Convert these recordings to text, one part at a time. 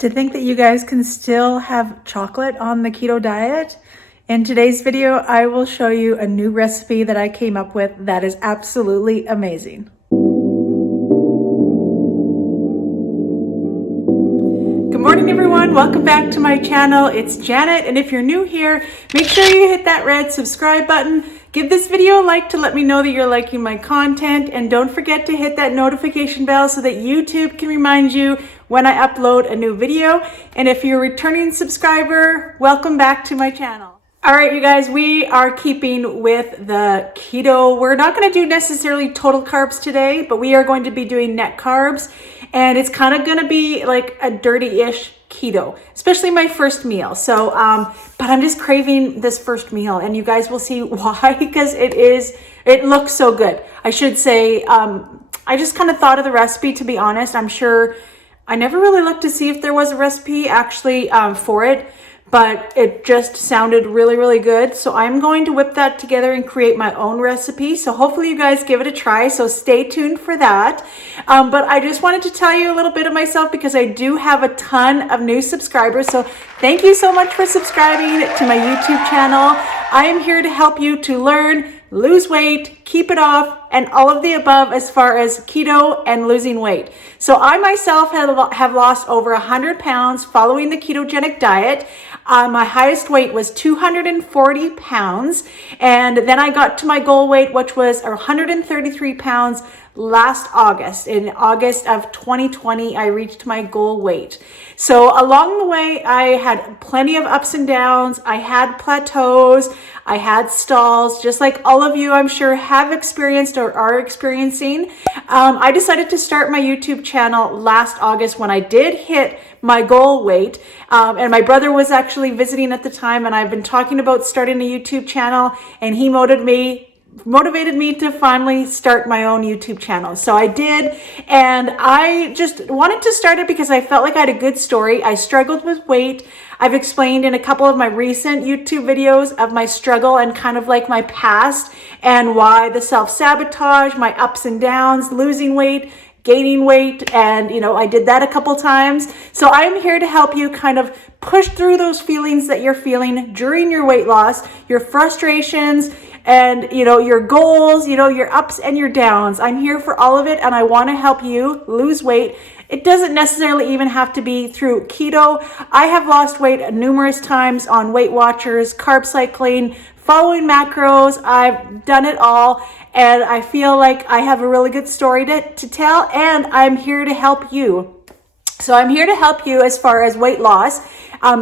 To think that you guys can still have chocolate on the keto diet. In today's video, I will show you a new recipe that I came up with that is absolutely amazing. Good morning, everyone. Welcome back to my channel. It's Janet, and if you're new here, make sure you hit that red subscribe button. Give this video a like to let me know that you're liking my content, and don't forget to hit that notification bell so that YouTube can remind you when I upload a new video. And if you're a returning subscriber, welcome back to my channel. All right, you guys, we are keeping with the keto. We're not going to do necessarily total carbs today, but we are going to be doing net carbs, and it's kind of going to be like a dirty-ish keto, especially my first meal. So, but I'm just craving this first meal, and you guys will see why, because it looks so good. I should say, I just kind of thought of the recipe, to be honest. I'm sure I never really looked to see if there was a recipe actually for it, but it just sounded really, really good. So I'm going to whip that together and create my own recipe. So hopefully you guys give it a try. So stay tuned for that. But I just wanted to tell you a little bit of myself because I do have a ton of new subscribers. So thank you so much for subscribing to my YouTube channel. I am here to help you to learn, lose weight, keep it off, and all of the above as far as keto and losing weight. So I myself have lost over 100 pounds following the ketogenic diet. My highest weight was 240 pounds. And then I got to my goal weight, which was 133 pounds last August. In August of 2020, I reached my goal weight. So along the way, I had plenty of ups and downs. I had plateaus. I had stalls, just like all of you, I'm sure, have experienced or are experiencing. I decided to start my YouTube channel last August when I did hit my goal weight. And my brother was actually visiting at the time, and I've been talking about starting a YouTube channel, and he motivated me to finally start my own YouTube channel. So I did, and I just wanted to start it because I felt like I had a good story. I struggled with weight. I've explained in a couple of my recent YouTube videos of my struggle and kind of like my past and why the self-sabotage, my ups and downs, losing weight, gaining weight, and I did that a couple times. So I'm here to help you kind of push through those feelings that you're feeling during your weight loss, your frustrations, and your goals, your ups and your downs. I'm here for all of it, and I want to help you lose weight. It doesn't necessarily even have to be through keto. I have lost weight numerous times on Weight Watchers, carb cycling, following macros. I've done it all, and I feel like I have a really good story to tell, and I'm here to help you. So I'm here to help you as far as weight loss.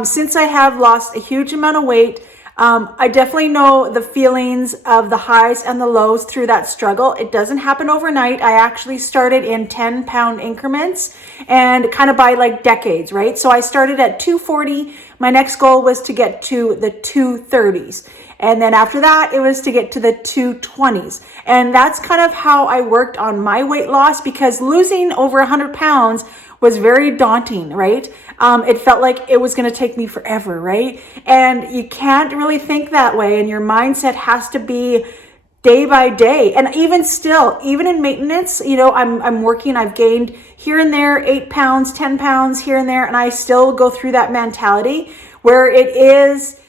Since I have lost a huge amount of weight, I definitely know the feelings of the highs and the lows through that struggle. It doesn't happen overnight. I actually started in 10-pound increments and kind of by like decades, right? So I started at 240. My next goal was to get to the 230s. And then after that, it was to get to the 220s. And that's kind of how I worked on my weight loss, because losing over 100 pounds was very daunting, right? It felt like it was going to take me forever, right? And you can't really think that way. And your mindset has to be day by day. And even still, even in maintenance, I'm working, I've gained here and there 8 pounds, 10 pounds here and there. And I still go through that mentality where it is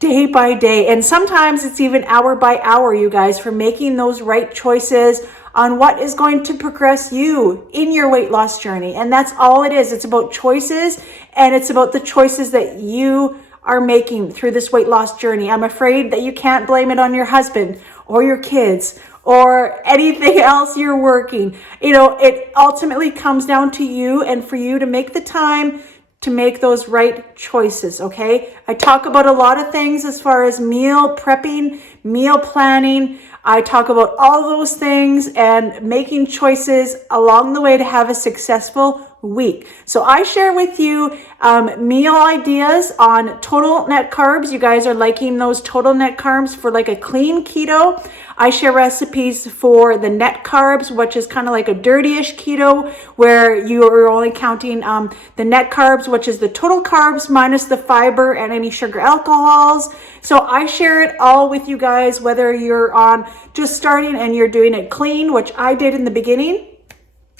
day by day. And sometimes it's even hour by hour, you guys, for making those right choices on what is going to progress you in your weight loss journey. And that's all it is. It's about choices, and it's about the choices that you are making through this weight loss journey. I'm afraid that you can't blame it on your husband or your kids or anything else you're working. It ultimately comes down to you, and for you to make the time to make those right choices, okay? I talk about a lot of things as far as meal prepping, meal planning. I talk about all those things and making choices along the way to have a successful week. So I share with you meal ideas on total net carbs. You guys are liking those total net carbs for like a clean keto. I share recipes for the net carbs, which is kind of like a dirty-ish keto, where you are only counting the net carbs, which is the total carbs minus the fiber and any sugar alcohols. So I share it all with you guys, whether you're on just starting and you're doing it clean, which I did in the beginning,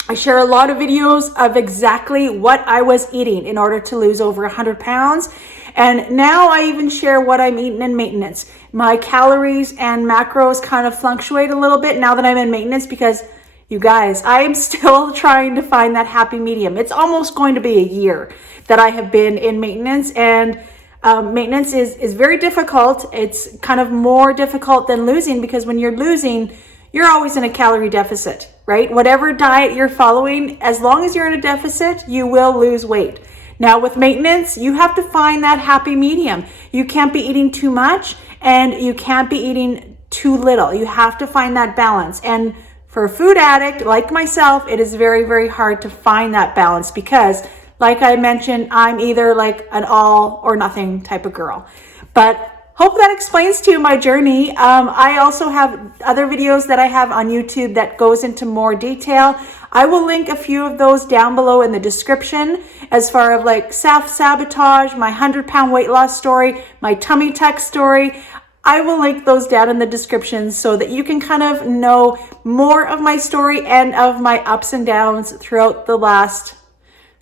I share a lot of videos of exactly what I was eating in order to lose over 100 pounds. And now I even share what I'm eating in maintenance. My calories and macros kind of fluctuate a little bit now that I'm in maintenance because you guys, I am still trying to find that happy medium. It's almost going to be a year that I have been in maintenance, and maintenance is very difficult. It's kind of more difficult than losing because when you're losing, you're always in a calorie deficit, right? Whatever diet you're following, as long as you're in a deficit, you will lose weight. Now with maintenance, you have to find that happy medium. You can't be eating too much and you can't be eating too little. You have to find that balance. And for a food addict like myself, it is very, very hard to find that balance because, like I mentioned, I'm either like an all or nothing type of girl. But hope that explains to you my journey. I also have other videos that I have on YouTube that goes into more detail. I will link a few of those down below in the description as far as like self-sabotage, my 100-pound weight loss story, my tummy tuck story. I will link those down in the description so that you can kind of know more of my story and of my ups and downs throughout the last,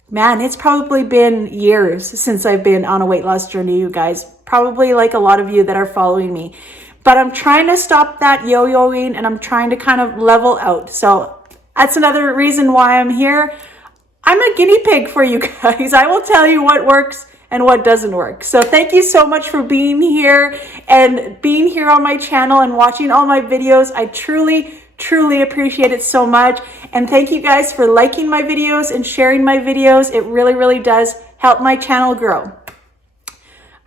man, it's probably been years since I've been on a weight loss journey, you guys. Probably like a lot of you that are following me. But I'm trying to stop that yo-yoing and I'm trying to kind of level out. So that's another reason why I'm here. I'm a guinea pig for you guys. I will tell you what works and what doesn't work. So thank you so much for being here and being here on my channel and watching all my videos. I truly appreciate it so much. And thank you guys for liking my videos and sharing my videos. It really does help my channel grow.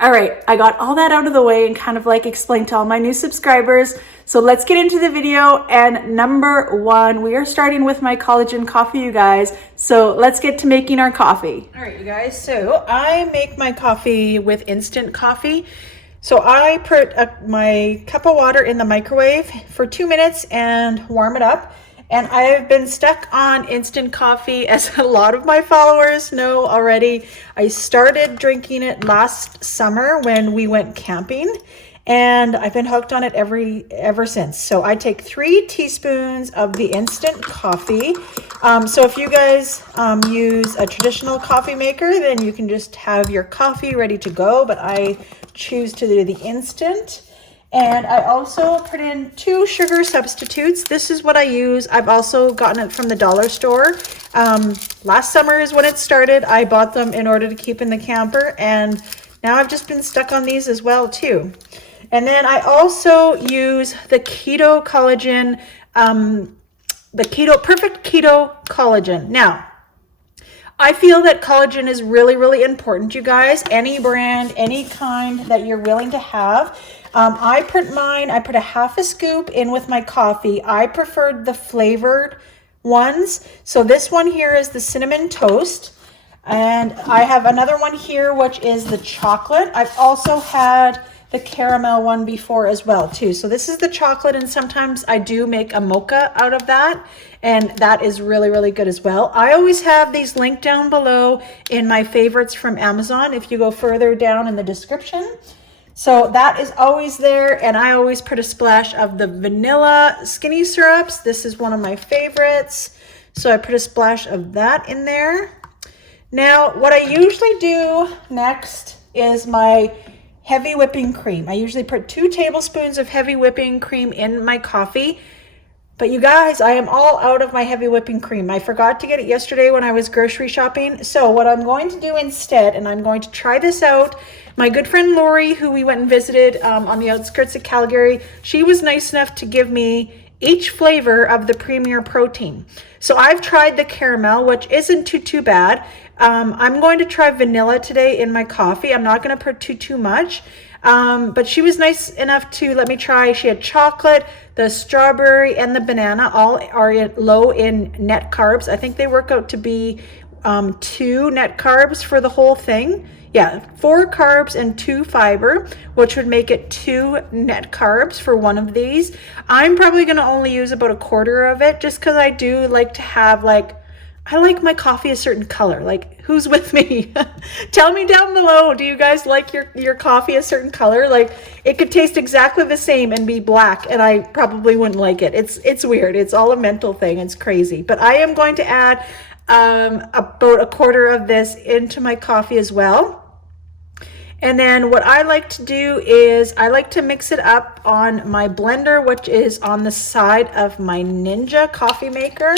All right, I got all that out of the way and kind of like explained to all my new subscribers. So let's get into the video. And number one, we are starting with my collagen coffee, you guys. So let's get to making our coffee. All right, you guys, so I make my coffee with instant coffee. So I put my cup of water in the microwave for 2 minutes and warm it up. And I've been stuck on instant coffee, as a lot of my followers know already. I started drinking it last summer when we went camping, and I've been hooked on it ever since. So I take 3 teaspoons of the instant coffee. So if you guys use a traditional coffee maker, then you can just have your coffee ready to go, but I choose to do the instant. And I also put in 2 sugar substitutes. This is what I use. I've also gotten it from the dollar store. Last summer is when it started. I bought them in order to keep in the camper, and now I've just been stuck on these as well too. And then I also use the Keto collagen, the perfect keto collagen. Now, I feel that collagen is really important, you guys. Any brand, any kind that you're willing to have. I put a half a scoop in with my coffee. I preferred the flavored ones. So this one here is the cinnamon toast. And I have another one here, which is the chocolate. I've also had the caramel one before as well too. So this is the chocolate, and sometimes I do make a mocha out of that, and that is really good as well. I always have these linked down below in my favorites from Amazon if you go further down in the description. So that is always there, and I always put a splash of the vanilla skinny syrups. This is one of my favorites, so I put a splash of that in there. Now, what I usually do next is my heavy whipping cream. I usually put 2 tablespoons of heavy whipping cream in my coffee. But you guys, I am all out of my heavy whipping cream. I forgot to get it yesterday when I was grocery shopping. So what I'm going to do instead, and I'm going to try this out, my good friend Lori, who we went and visited on the outskirts of Calgary, she was nice enough to give me each flavor of the Premier Protein. So I've tried the caramel, which isn't too bad. I'm going to try vanilla today in my coffee. I'm not going to put too much. But she was nice enough to let me try. She had chocolate, the strawberry, and the banana. All are low in net carbs. I think they work out to be 2 net carbs for the whole thing. Yeah, 4 carbs and 2 fiber, which would make it 2 net carbs for one of these. I'm probably going to only use about 1/4 of it, just because I do like to have like I like my coffee a certain color. Like, who's with me? Tell me down below, do you guys like your coffee a certain color? Like, it could taste exactly the same and be black, and I probably wouldn't like it. It's weird. It's all a mental thing. It's crazy. But I am going to add about a quarter of this into my coffee as well. And then what I like to do is I like to mix it up on my blender, which is on the side of my Ninja coffee maker.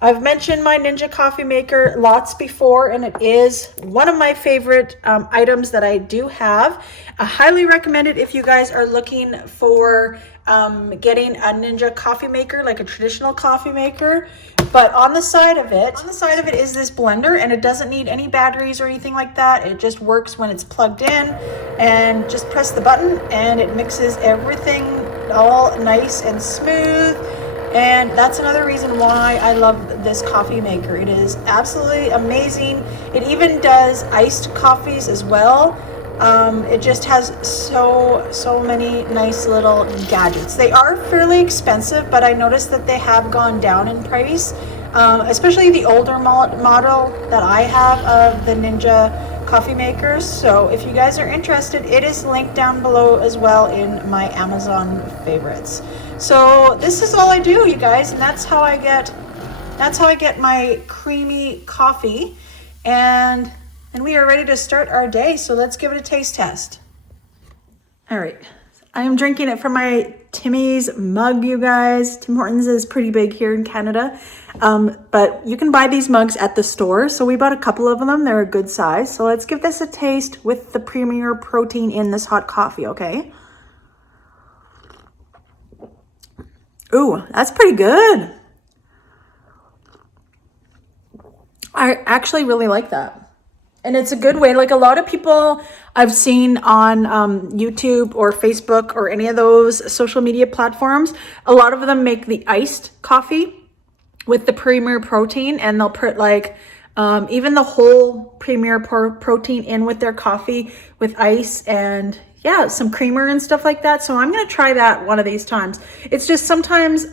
I've mentioned my Ninja coffee maker lots before, and it is one of my favorite items that I do have. I highly recommend it if you guys are looking for getting a Ninja coffee maker, like a traditional coffee maker. But on the side of it is this blender, and it doesn't need any batteries or anything like that. It just works when it's plugged in, and just press the button and it mixes everything all nice and smooth. And that's another reason why I love this coffee maker. It is absolutely amazing. It even does iced coffees as well. It just has so many nice little gadgets. They are fairly expensive, but I noticed that they have gone down in price, especially the older model that I have of the Ninja coffee makers. So if you guys are interested, it is linked down below as well in my Amazon favorites. So this is all I do, you guys, and that's how I get my creamy coffee. And we are ready to start our day. So let's give it a taste test. All right, I am drinking it from my Timmy's mug, you guys. Tim Hortons is pretty big here in Canada, but you can buy these mugs at the store. So we bought a couple of them. They're a good size. So let's give this a taste with the premier protein in this hot coffee, okay? Ooh, that's pretty good. I actually really like that. And it's a good way. Like, a lot of people I've seen on YouTube or Facebook or any of those social media platforms, a lot of them make the iced coffee with the premier protein, and they'll put like even the whole premier protein in with their coffee with ice and some creamer and stuff like that. So I'm going to try that one of these times. It's just sometimes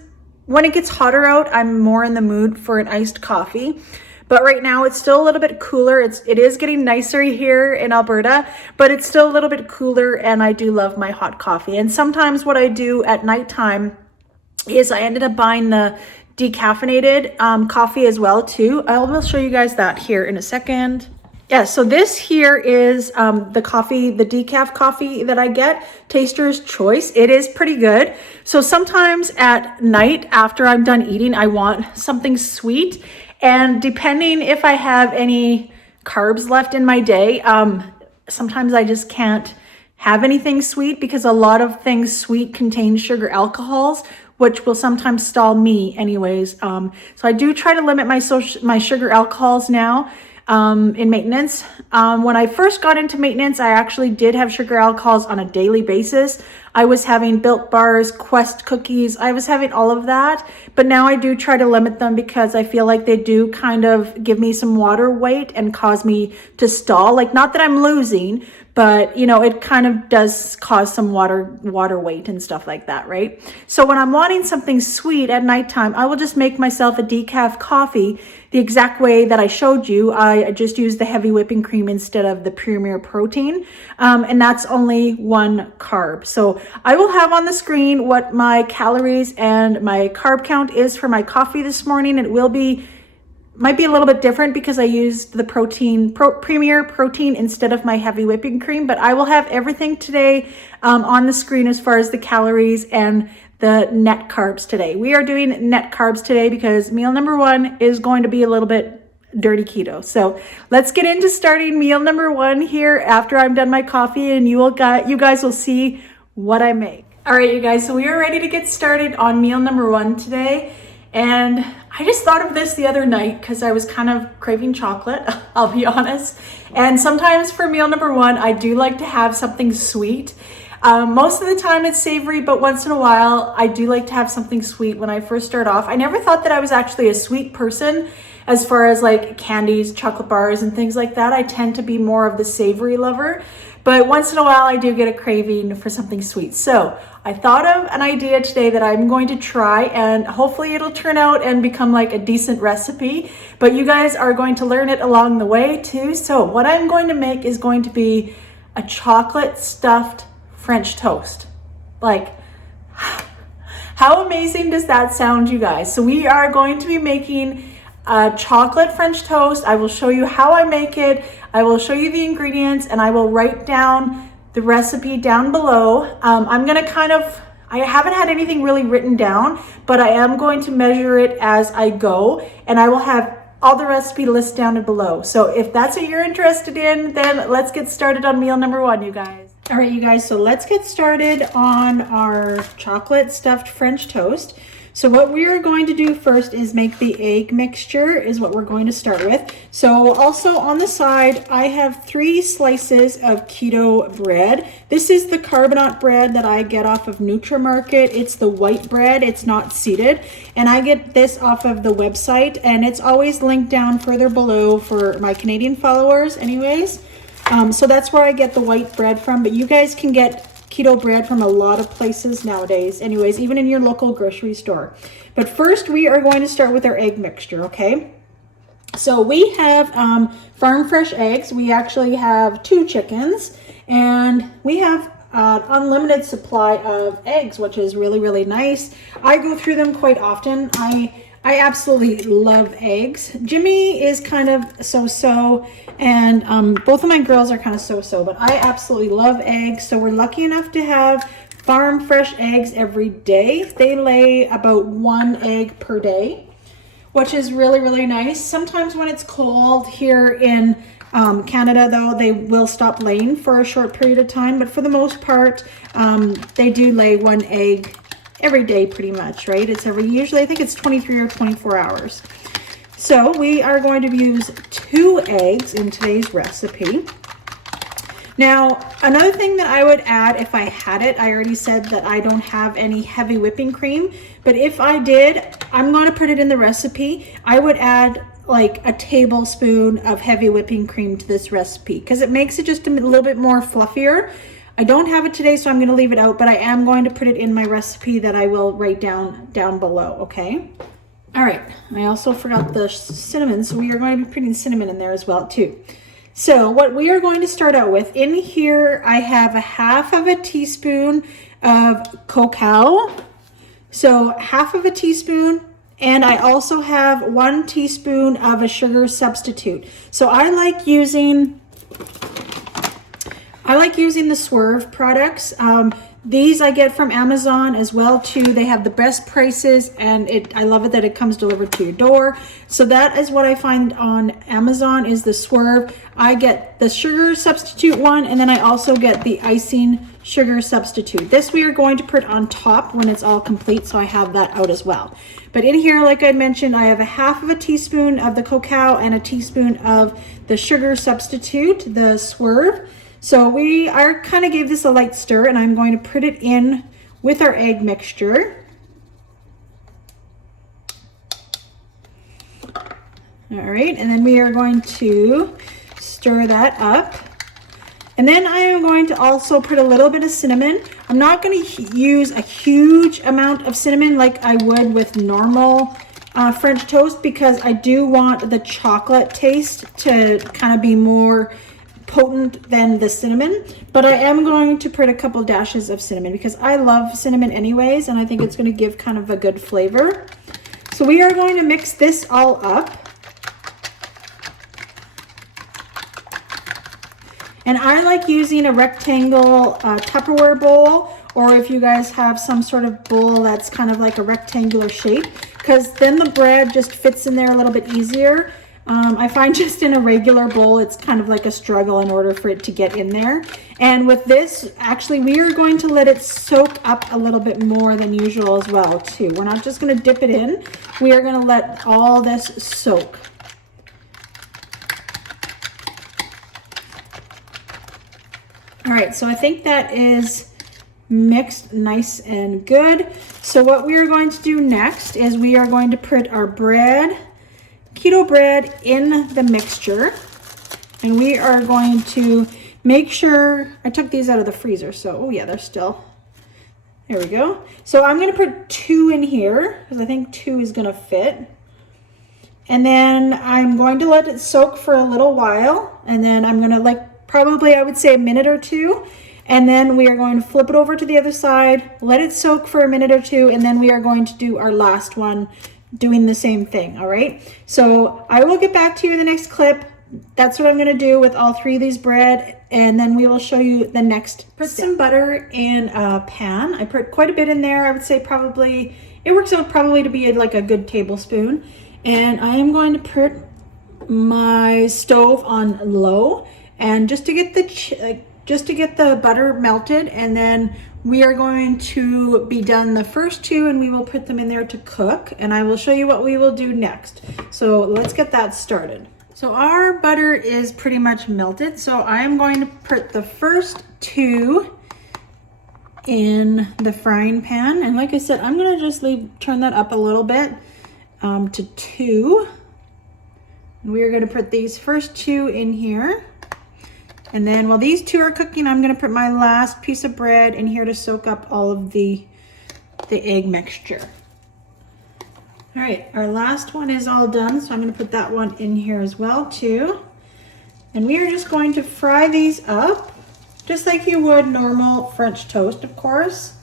when it gets hotter out, I'm more in the mood for an iced coffee. But right now it's still a little bit cooler. It is getting nicer here in Alberta, but it's still a little bit cooler, and I do love my hot coffee. And sometimes what I do at nighttime is I ended up buying the decaffeinated coffee as well too. I will show you guys that here in a second. Yeah, so this here is the coffee, the decaf coffee that I get, Taster's Choice. It is pretty good. So sometimes at night after I'm done eating, I want something sweet. And depending if I have any carbs left in my day, sometimes I just can't have anything sweet, because a lot of things sweet contain sugar alcohols, which will sometimes stall me anyways. So I do try to limit my sugar alcohols now. In maintenance. When I first got into maintenance, I actually did have sugar alcohols on a daily basis. I was having Built Bars, Quest cookies. I was having all of that, but now I do try to limit them, because I feel like they do kind of give me some water weight and cause me to stall. Like, not that I'm losing, but you know, it kind of does cause some water weight and stuff like that, right? So when I'm wanting something sweet at nighttime, I will just make myself a decaf coffee the exact way that I showed you. I just use the heavy whipping cream instead of the premier protein, and that's only 1 carb. So I will have on the screen what my calories and my carb count is for my coffee this morning. It might be a little bit different because I used the premier protein instead of my heavy whipping cream, but I will have everything today on the screen as far as the calories and the net carbs today. We are doing net carbs today because meal number 1 is going to be a little bit dirty keto. So let's get into starting meal number 1 here after I'm done my coffee, and you guys will see what I make. All right, you guys, so we are ready to get started on meal number 1 today. And I just thought of this the other night because I was kind of craving chocolate, I'll be honest. And sometimes for meal number 1, I do like to have something sweet. Most of the time it's savory, but once in a while I do like to have something sweet when I first start off. I never thought that I was actually a sweet person, as far as like candies, chocolate bars, and things like that. I tend to be more of the savory lover, but once in a while I do get a craving for something sweet. So I thought of an idea today that I'm going to try, and hopefully it'll turn out and become like a decent recipe, but you guys are going to learn it along the way too. So what I'm going to make is going to be a chocolate stuffed French toast. Like, how amazing does that sound, you guys? So we are going to be making a chocolate French toast. I will show you how I make it. I will show you the ingredients, and I will write down the recipe down below. I'm gonna I haven't had anything really written down, but I am going to measure it as I go, and I will have all the recipe lists down below. So if that's what you're interested in, then let's get started on meal number 1, you guys. All right, you guys, so let's get started on our chocolate stuffed French toast. So what we are going to do first is make the egg mixture is what we're going to start with. So also on the side, I have 3 slices of keto bread. This is the carbonate bread that I get off of Nutrimarket. It's the white bread, it's not seeded. And I get this off of the website, and it's always linked down further below for my Canadian followers anyways. So that's where I get the white bread from, but you guys can get keto bread from a lot of places nowadays anyways, even in your local grocery store. But first we are going to start with our egg mixture, okay? So we have farm fresh eggs. We actually have 2 chickens, and we have unlimited supply of eggs, which is really, really nice. I go through them quite often. I absolutely love eggs. Jimmy is kind of so-so, and both of my girls are kind of so-so, but I absolutely love eggs. So we're lucky enough to have farm fresh eggs every day. They lay about 1 egg per day, which is really, really nice. Sometimes when it's cold here in Canada, though, they will stop laying for a short period of time, but for the most part, they do lay 1 egg every day pretty much, right? It's usually I think it's 23 or 24 hours. So we are going to use 2 eggs in today's recipe. Now, another thing that I would add if I had it, I already said that I don't have any heavy whipping cream, but if I did, I'm going to put it in the recipe. I would add like a tablespoon of heavy whipping cream to this recipe because it makes it just a little bit more fluffier. I don't have it today, so I'm going to leave it out, but I am going to put it in my recipe that I will write down below, okay? All right, I also forgot the cinnamon, so we are going to be putting cinnamon in there as well, too. So what we are going to start out with, in here, I have 1/2 teaspoon of cacao. So 1/2 teaspoon, and I also have 1 teaspoon of a sugar substitute. So I like using the Swerve products. These I get from Amazon as well too. They have the best prices, and I love it that it comes delivered to your door. So that is what I find on Amazon is the Swerve. I get the sugar substitute one, and then I also get the icing sugar substitute. This we are going to put on top when it's all complete, so I have that out as well. But in here, like I mentioned, I have 1/2 teaspoon of the cacao and 1 teaspoon of the sugar substitute, the Swerve. So we kind of gave this a light stir, and I'm going to put it in with our egg mixture. All right, and then we are going to stir that up. And then I am going to also put a little bit of cinnamon. I'm not going to use a huge amount of cinnamon like I would with normal French toast, because I do want the chocolate taste to kind of be more potent than the cinnamon, but I am going to put a couple dashes of cinnamon because I love cinnamon anyways, and I think it's going to give kind of a good flavor. So we are going to mix this all up. And I like using a rectangle Tupperware bowl, or if you guys have some sort of bowl that's kind of like a rectangular shape, because then the bread just fits in there a little bit easier. I find just in a regular bowl, it's kind of like a struggle in order for it to get in there. And with this, actually, we are going to let it soak up a little bit more than usual as well, too. We're not just going to dip it in. We are going to let all this soak. All right, so I think that is mixed nice and good. So what we are going to do next is we are going to put our bread, keto bread in the mixture. And we are going to make sure, I took these out of the freezer, so, oh yeah, they're still, there we go. So I'm gonna put 2 in here, because I think 2 is gonna fit. And then I'm going to let it soak for a little while. And then I'm gonna, like, probably I would say a minute or 2. And then we are going to flip it over to the other side, let it soak for a minute or 2, and then we are going to do our last one, doing the same thing, all right? So I will get back to you in the next clip. That's what I'm gonna do with all 3 of these bread, and then we will show you the next. Put some butter in a pan. I put quite a bit in there. I would say probably, it works out probably to be like a good tablespoon. And I am going to put my stove on low, and just to get the butter melted, and then we are going to be done the first 2 and we will put them in there to cook, and I will show you what we will do next. So let's get that started. So our butter is pretty much melted, so I am going to put the first 2 in the frying pan, and like I said, I'm gonna just turn that up a little bit to 2. And we are going to put these first 2 in here. And then while these 2 are cooking, I'm going to put my last piece of bread in here to soak up all of the egg mixture. All right, our last one is all done, so I'm going to put that one in here as well too. And we are just going to fry these up just like you would normal French toast, of course.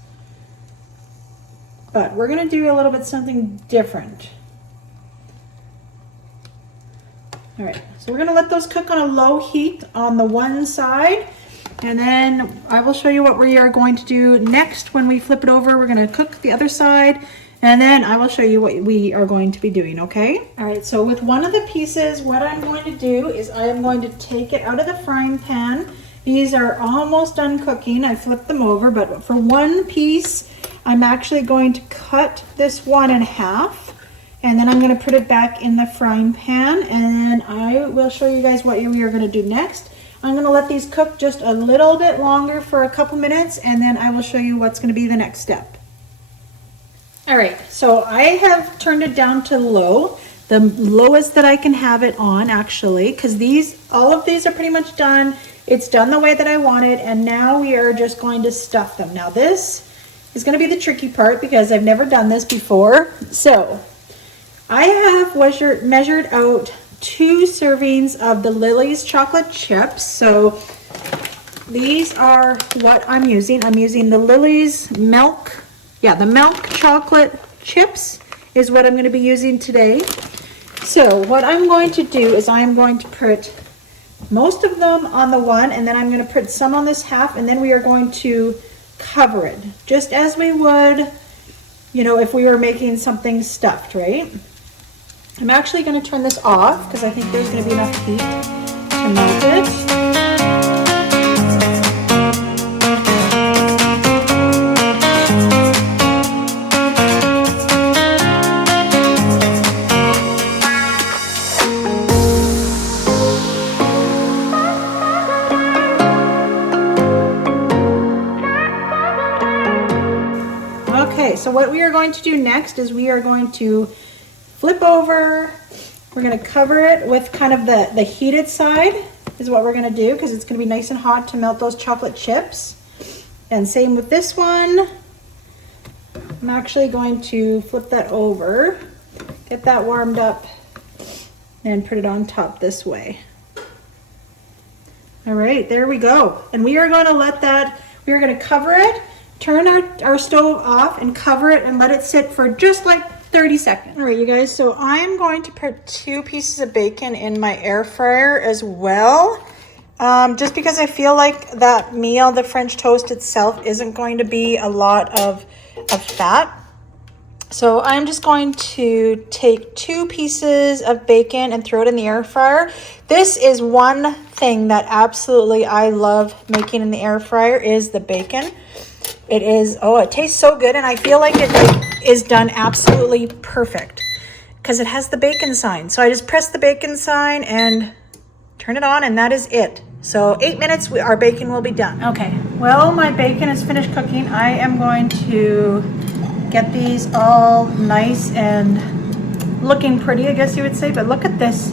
But we're going to do a little bit something different. All right, so we're gonna let those cook on a low heat on the one side, and then I will show you what we are going to do next. When we flip it over, we're gonna cook the other side, and then I will show you what we are going to be doing, okay? All right, so with one of the pieces, what I'm going to do is I am going to take it out of the frying pan. These are almost done cooking. I flipped them over, but for one piece, I'm actually going to cut this one in half. And then I'm going to put it back in the frying pan, and I will show you guys what we are going to do next. I'm going to let these cook just a little bit longer for a couple minutes, and then I will show you what's going to be the next step. All right, so I have turned it down to low, the lowest that I can have it on actually, because all of these are pretty much done. It's done the way that I want it, and now we are just going to stuff them. Now this is going to be the tricky part because I've never done this before. So I have measured out 2 servings of the Lily's chocolate chips. So these are what I'm using. I'm using the Lily's milk. Yeah, the milk chocolate chips is what I'm going to be using today. So what I'm going to do is I'm going to put most of them on the one, and then I'm going to put some on this half, and then we are going to cover it just as we would, you know, if we were making something stuffed, right? I'm actually going to turn this off because I think there's going to be enough heat to melt it. Okay, so what we are going to do next is we are going to flip over. We're going to cover it with kind of the heated side is what we're going to do, because it's going to be nice and hot to melt those chocolate chips. And same with this one. I'm actually going to flip that over, get that warmed up, and put it on top this way. All right, there we go. And we are going to we are going to cover it, turn our stove off and cover it and let it sit for just like 30 seconds. All right, you guys, so I am going to put 2 pieces of bacon in my air fryer as well. Just because I feel like that meal, the French toast itself, isn't going to be a lot of fat. So I'm just going to take 2 pieces of bacon and throw it in the air fryer. This is one thing that absolutely I love making in the air fryer is the bacon. It tastes so good, and I feel like it is done absolutely perfect because it has the bacon sign. So I just press the bacon sign and turn it on, and that is it. So 8 minutes, our bacon will be done. Okay, well, my bacon is finished cooking. I am going to get these all nice and looking pretty, I guess you would say, but look at this,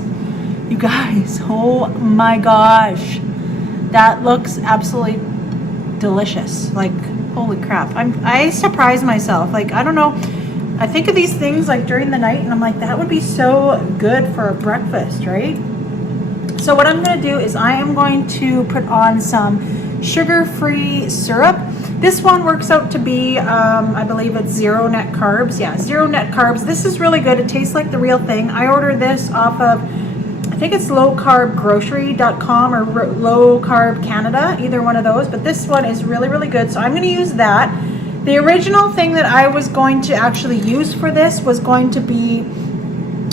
you guys. Oh my gosh, that looks absolutely delicious. Like, holy crap, I surprise myself. Like, I don't know, I think of these things like during the night and I'm like, that would be so good for a breakfast, right? So what I'm going to do is I am going to put on some sugar-free syrup. This one works out to be, I believe it's 0 net carbs. Yeah, 0 net carbs. This is really good. It tastes like the real thing. I ordered this off of, I think it's lowcarbgrocery.com or Low Carb Canada, either one of those. But this one is really, really good. So I'm going to use that. The original thing that I was going to actually use for this was going to be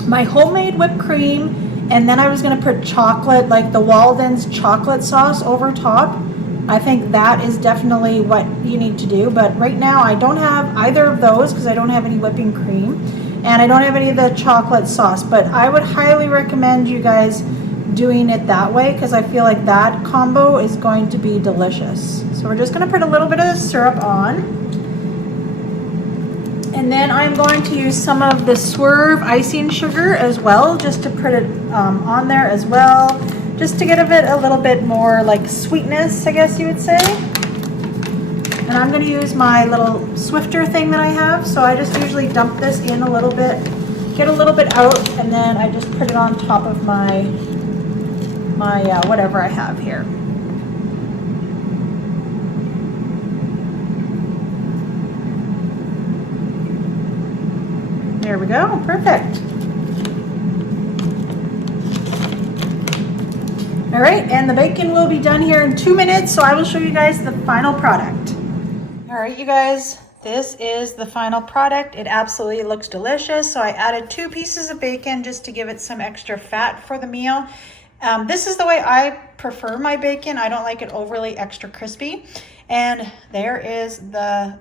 my homemade whipped cream. And then I was going to put chocolate, like the Walden's chocolate sauce over top. I think that is definitely what you need to do. But right now I don't have either of those because I don't have any whipping cream and I don't have any of the chocolate sauce. But I would highly recommend you guys doing it that way because I feel like that combo is going to be delicious. So we're just going to put a little bit of the syrup on. And then I'm going to use some of the Swerve Icing sugar as well, just to put it on there as well. Just to give it a little bit more like sweetness, I guess you would say. And I'm going to use my little Swifter thing that I have. So I just usually dump this in a little bit, get a little bit out, and then I just put it on top of my whatever I have here. There we go, perfect. All right, and the bacon will be done here in 2 minutes, so I will show you guys the final product. All right, you guys, this is the final product. It absolutely looks delicious. So I added 2 pieces of bacon just to give it some extra fat for the meal. This is the way I prefer my bacon. I don't like it overly extra crispy. And there is the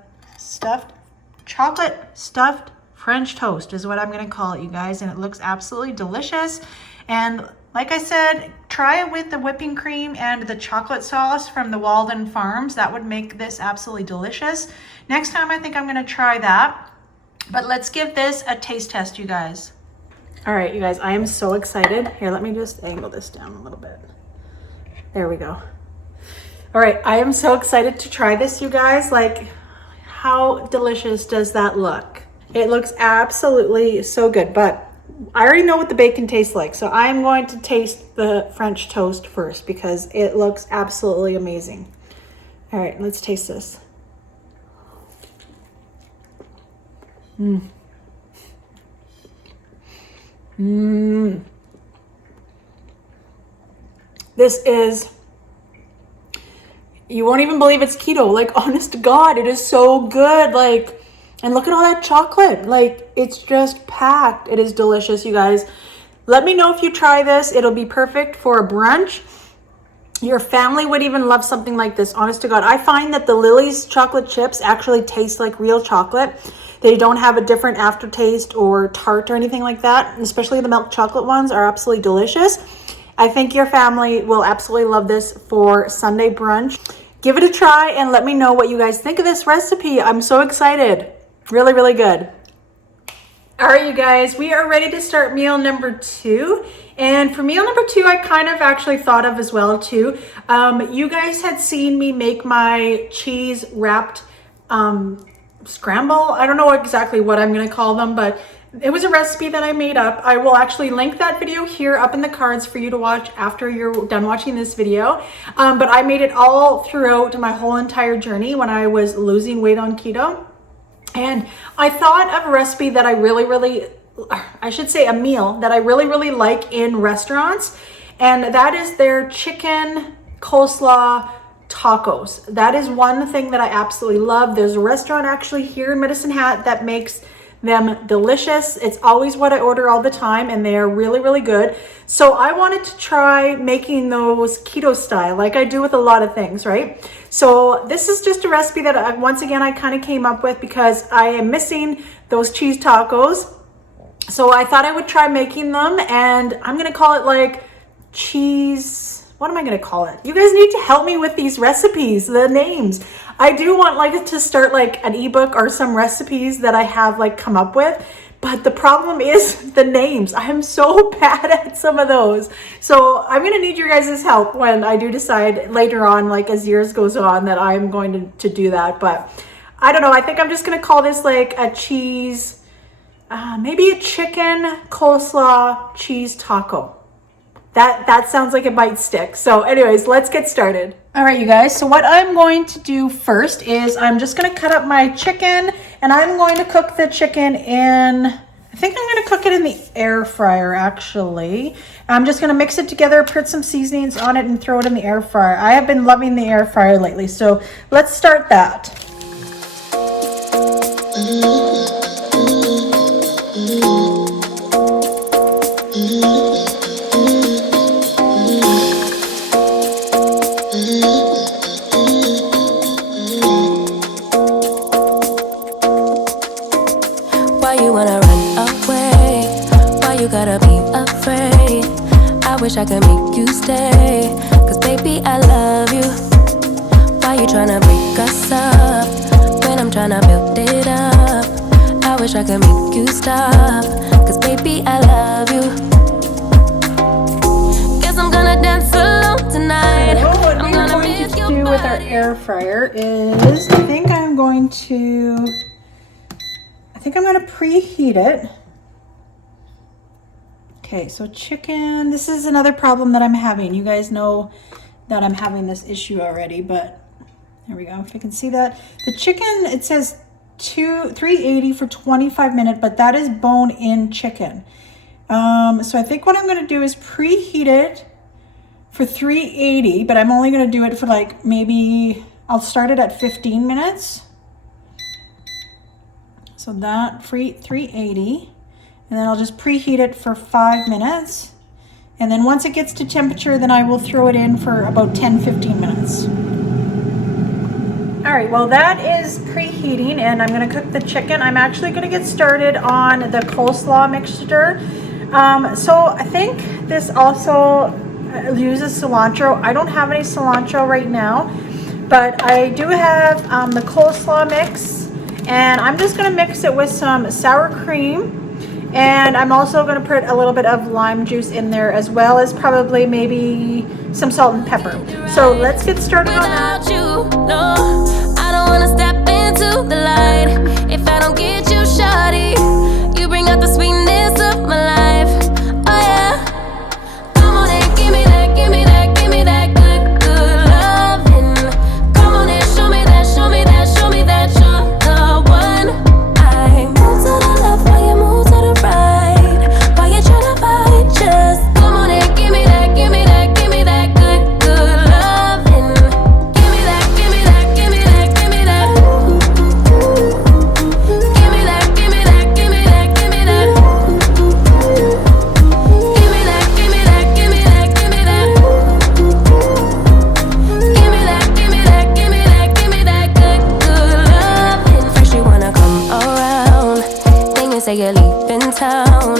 chocolate stuffed French toast is what I'm gonna call it, you guys. And it looks absolutely delicious. And like I said, try it with the whipping cream and the chocolate sauce from the Walden Farms. That would make this absolutely delicious. Next time, I think I'm gonna try that. But let's give this a taste test, you guys. All right, you guys, I am so excited. Here, let me just angle this down a little bit. There we go. All right, I am so excited to try this, you guys. Like, how delicious does that look? It looks absolutely so good, but I already know what the bacon tastes like, so I'm going to taste the French toast first because it looks absolutely amazing. All right, let's taste this. This is, you won't even believe it's keto. Like, honest to God, it is so good. Like, and look at all that chocolate. Like, it's just packed. It is delicious, you guys. Let me know if you try this. It'll be perfect for a brunch. Your family would even love something like this, honest to God. I find that the Lily's chocolate chips actually taste like real chocolate. They don't have a different aftertaste or tart or anything like that. Especially the milk chocolate ones are absolutely delicious. I think your family will absolutely love this for Sunday brunch. Give it a try and let me know what you guys think of this recipe. I'm so excited. Really, really good. All right, you guys, we are ready to start meal number 2. And for meal number 2, I kind of actually thought of as well too. You guys had seen me make my cheese wrapped scramble. I don't know exactly what I'm gonna call them, but it was a recipe that I made up. I will actually link that video here up in the cards for you to watch after you're done watching this video. But I made it all throughout my whole entire journey when I was losing weight on keto. And I thought of a recipe that I really, I should say a meal that I really like in restaurants. And that is their chicken coleslaw tacos. That is one thing that I absolutely love. There's a restaurant actually here in Medicine Hat that makes them delicious. It's always what I order all the time and they are really good. So I wanted to try making those keto style like I do with a lot of things, right? So this is just a recipe that once again I kind of came up with because I am missing those cheese tacos. So I thought I would try making them, and I'm gonna call it like cheese, what am I gonna call it? You guys need to help me with these recipes, the names. I do want like to start like an ebook or some recipes that I have like come up with, but the problem is the names. I am so bad at some of those. So I'm gonna need your guys' help when I do decide later on, like as years goes on, that I'm going to do that. But I don't know, I think I'm just gonna call this like a cheese, maybe a chicken coleslaw cheese taco. That sounds like it might stick. So anyways, let's get started. All right, you guys. So what I'm going to do first is I'm just going to cut up my chicken, and I'm going to cook the chicken in, I think I'm going to cook it in the air fryer actually. I'm just going to mix it together, put some seasonings on it, and throw it in the air fryer. I have been loving the air fryer lately. So let's start that. Wish I could make you stay, cause baby I love you. Why you tryna break us up when I'm tryna build it up? I wish I could make you stop, cause baby I love you. Guess I'm gonna dance alone tonight. So what we're going to do with our air fryer is I think I'm going to preheat it. Okay, so chicken, this is another problem that I'm having. You guys know that I'm having this issue already, but there we go. If you can see that. The chicken, it says 380 for 25 minutes, but that is bone-in chicken. So I think what I'm going to do is preheat it for 380, but I'm only going to do it for like maybe, I'll start it at 15 minutes. So that 380. And then I'll just preheat it for 5 minutes. And then once it gets to temperature, then I will throw it in for about 10-15 minutes. All right, well that is preheating and I'm gonna cook the chicken. I'm actually gonna get started on the coleslaw mixture. So I think this also uses cilantro. I don't have any cilantro right now, but I do have the coleslaw mix. And I'm just gonna mix it with some sour cream. And I'm also going to put a little bit of lime juice in there, as well as probably maybe some salt and pepper. So let's get started on that. No, I don't want to step into the light if I don't get you, shawty. You bring out the sweetness of my life. Oh yeah. Come on and give me that, give me that, give me that good, good loving. Come on and show me that, show me that, show me that you're the one. I move to the left while you move to the right. Why you tryna fight? Just come on and give me that, give me that, give me that good, good loving. Give me that, give me that, give me that, give me that. Give me that, give me that, give me that, give me that. Give me that, give me that, give me that, give me that. Give me that, give me that, give me that, give me that good, good loving. First you wanna come around, then you say you're leaving town.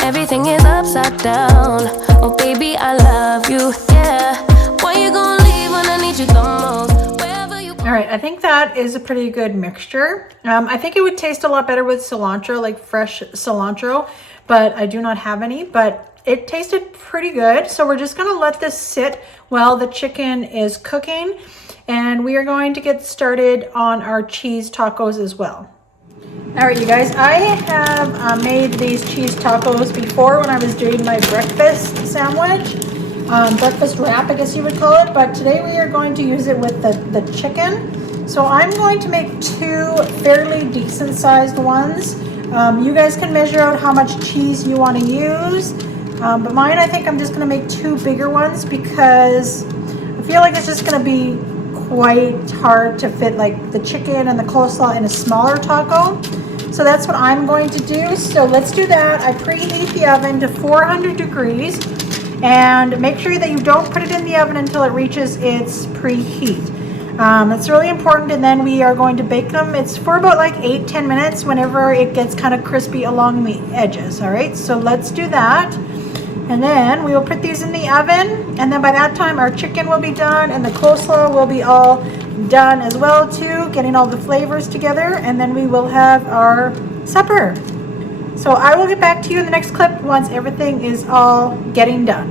Everything is upside down. Oh baby, I love you, yeah. Why you gonna leave when I need you the most? Wherever you go. All right, I think that is a pretty good mixture. I think it would taste a lot better with cilantro, like fresh cilantro, but I do not have any, but it tasted pretty good. So we're just gonna let this sit while the chicken is cooking, and we are going to get started on our cheese tacos as well. All right, you guys, I have made these cheese tacos before when I was doing my breakfast sandwich, breakfast wrap, I guess you would call it, but today we are going to use it with the chicken. So I'm going to make 2 fairly decent sized ones. You guys can measure out how much cheese you want to use, but mine, I think I'm just going to make 2 bigger ones because I feel like it's just going to be quite hard to fit like the chicken and the coleslaw in a smaller taco. So that's what I'm going to do. So let's do that. I preheat the oven to 400 degrees and make sure that you don't put it in the oven until it reaches its preheat. That's really important. And then we are going to bake them. It's for about like 8-10 minutes whenever it gets kind of crispy along the edges. All right, so let's do that. And then we will put these in the oven, and then by that time our chicken will be done and the coleslaw will be all done as well too, getting all the flavors together, and then we will have our supper. So I will get back to you in the next clip once everything is all getting done.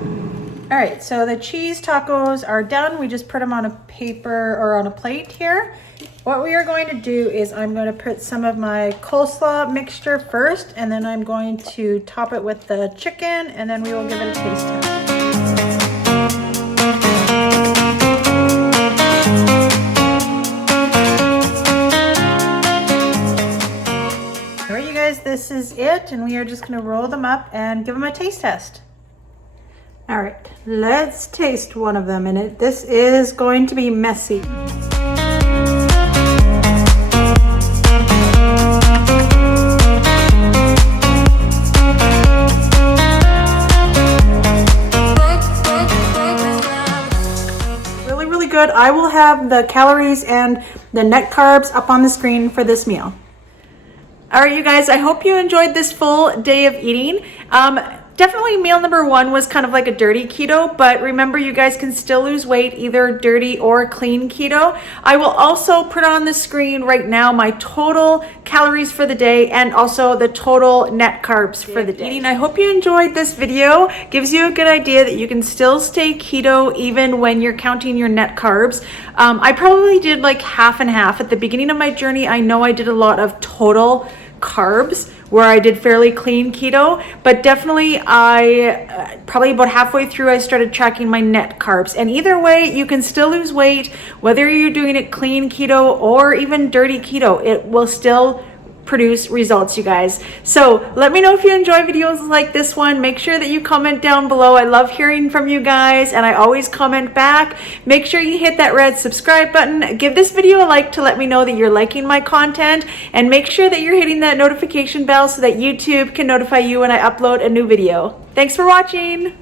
All right, so the cheese tacos are done. We just put them on a paper or on a plate here. What we are going to do is I'm going to put some of my coleslaw mixture first, and then I'm going to top it with the chicken, and then we will give it a taste test. All right, you guys, this is it, and we are just going to roll them up and give them a taste test. All right, let's taste one of them, and this is going to be messy. Really good. I will have the calories and the net carbs up on the screen for this meal. All right, you guys, I hope you enjoyed this full day of eating. Definitely meal number one was kind of like a dirty keto, but remember, you guys can still lose weight either dirty or clean keto. I will also put on the screen right now my total calories for the day and also the total net carbs for the day. I hope you enjoyed this video. Gives you a good idea that you can still stay keto even when you're counting your net carbs. I probably did like half and half. At the beginning of my journey, I know I did a lot of total carbs where I did fairly clean keto, but definitely I probably about halfway through I started tracking my net carbs. And either way, you can still lose weight whether you're doing it clean keto or even dirty keto. It will still produce results, you guys. So let me know if you enjoy videos like this one. Make sure that you comment down below. I love hearing from you guys, and I always comment back. Make sure you hit that red subscribe button. Give this video a like to let me know that you're liking my content, and make sure that you're hitting that notification bell so that YouTube can notify you when I upload a new video. Thanks for watching.